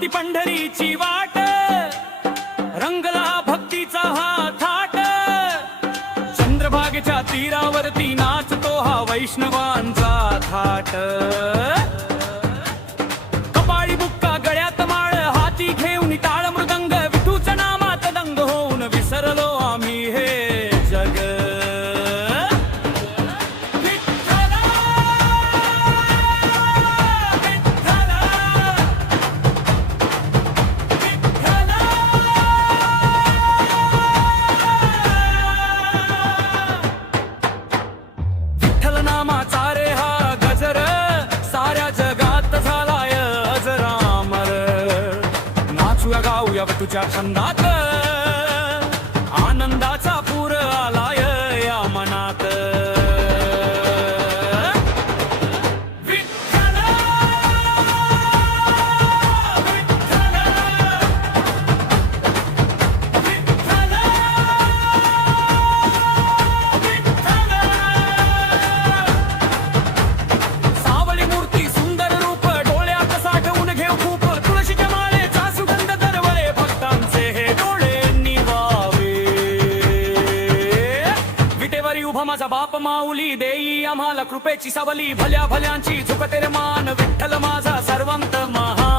होती पंढरीची वाट, रंगला भक्तीचा हा थाट। चंद्रभागेच्या तीरावरती नाचतो हा वैष्णवांचा थाट। कपाळी बुक्का गळ्यात माळ, हाती घेऊन टाळ मृदंग, विठूच्या नामात दंग होऊन विसरलो आम्ही हे जग। नामाचा रे हा गजर, साऱ्या जगात झालाय अजरामर। नाचूया गाऊया तुझ्या छंदात, आनंदाचा पूर आलाय या मनात। उभा माझा बाप माऊली, देई आम्हाला कृपेची सावली। भल्या भल्यांची झुकते रे मान, विठ्ठल माझा सर्वंत महा।